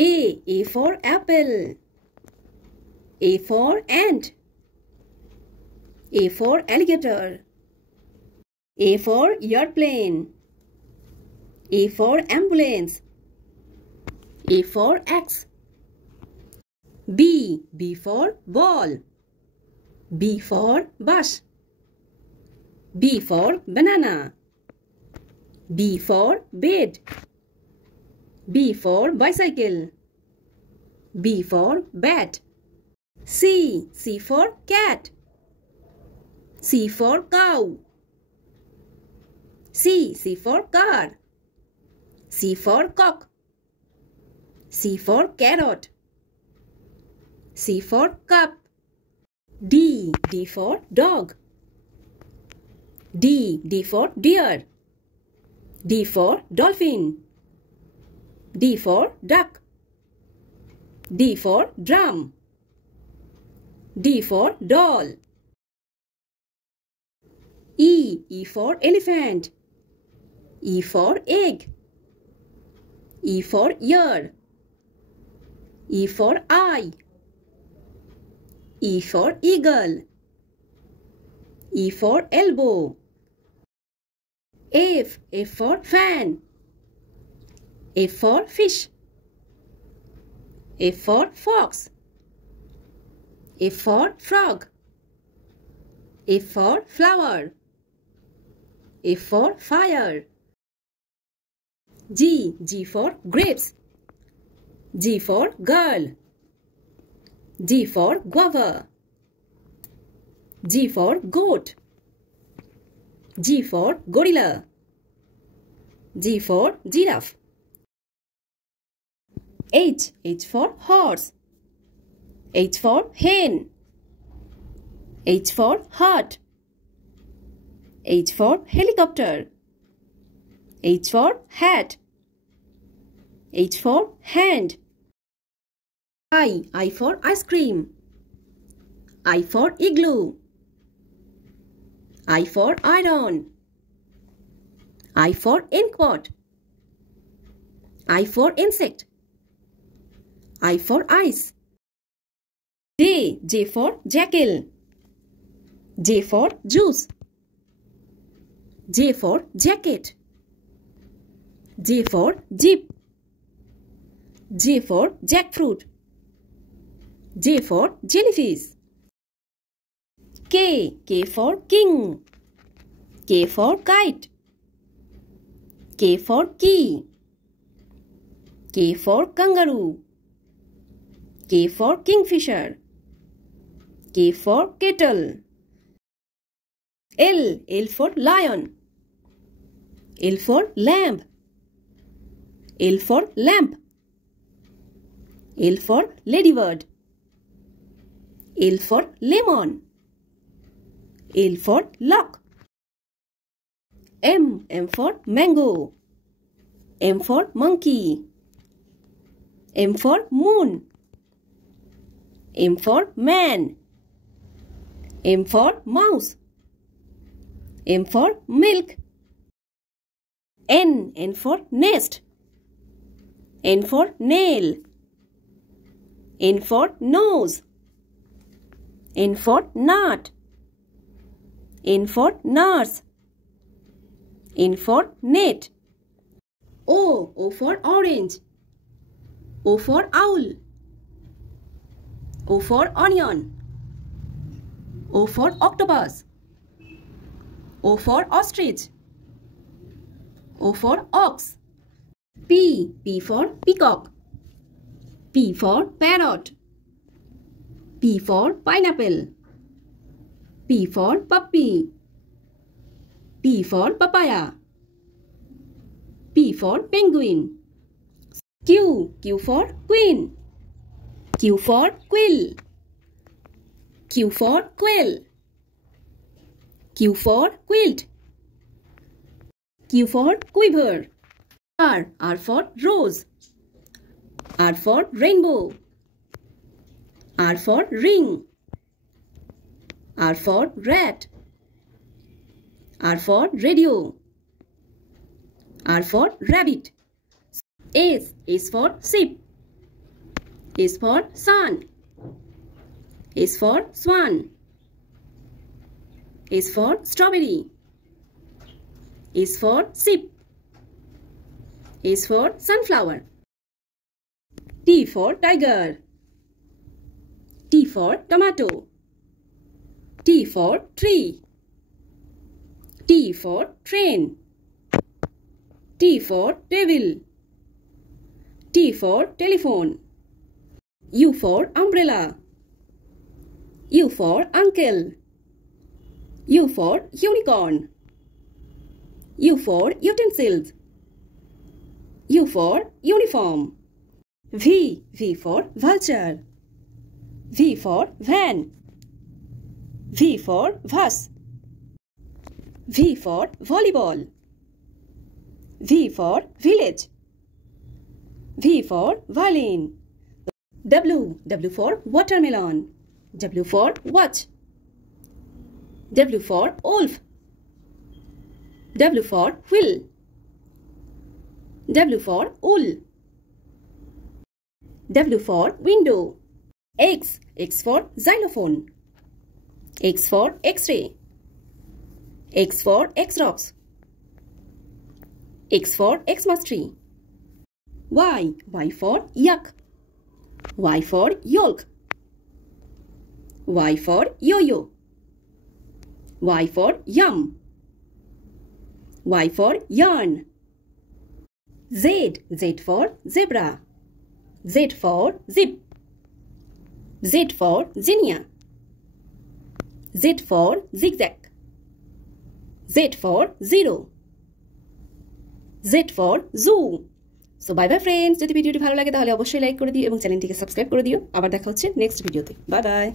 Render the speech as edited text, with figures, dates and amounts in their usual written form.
A for apple. A for ant. A for alligator. A for airplane. A for ambulance. A for X. B for ball. B for bus. B for banana. B for bed. B for bicycle. B for bat. C for cat. C for cow. C for car. C for cock. C for carrot. C for cup. D for dog. D for deer. D for dolphin. D for duck. D for drum. D for doll. E for elephant. E for egg. E for ear. E for eye. E for eagle. E for elbow. F for fan. F for fish. F for fox. F for frog. F for flower. F for fire. G for grapes. G for girl. G for guava. G for goat. G for gorilla. G for giraffe. H for horse. H for hen. H for heart. H for helicopter. H for hat. H for hand. I for ice cream. I for igloo. I for iron. I for inkpot. I for insect. I for ice. J for jackal. J for juice. J for jacket. J for jeep. J for jackfruit. J for jellyfish. K for king. K for kite. K for key. K for kangaroo. K for kingfisher. K for kettle. L for lion. L for lamb. L for lamp. L for ladybird. L for lemon. L for lock. M for mango. M for monkey. M for moon. M for man. M for mouse. M for milk. N for nest. N for nail. N for nose. N for nut. N for nurse. N for net. O for orange. O for owl. O for onion. O for octopus. O for ostrich. O for ox. P for peacock. P for parrot. P for pineapple. P for puppy. P for papaya. P for penguin. Q for queen. Q for quill. Q for quill. Q for quilt. Q for quiver. R for rose. R for rainbow. R for ring. R for rat. R for radio. R for rabbit. S for sheep. S for sun. S for swan. S for strawberry. S for sheep. S for sunflower. T for tiger. T for tomato. T for tree. T for train. T for table. T for telephone. U for umbrella. U for uncle. U for unicorn. U for utensils. U for uniform. V for vulture. V for van. V for vase. V for volleyball. V for village. V for violin. W for watermelon. W for watch. W for wolf. W for wheel. W for wool. W for window. X for xylophone. X for X-ray. X for X-rocks. X for Xmas tree. Y for yak. Y for yolk. Y for yo-yo. Y for yum. Y for yarn. Z for zebra. Z for zip. Z for zinnia. Z for zigzag. Z for zero. Z for zoo. So bye bye friends, যদি ভিডিওটি ভালো লাগে তাহলে অবশ্যই like করে দিও এবং চ্যানেলটিকে সাবস্ক্রাইব করে দিও। আবার দেখা হচ্ছে নেক্সট ভিডিওতে। Bye bye.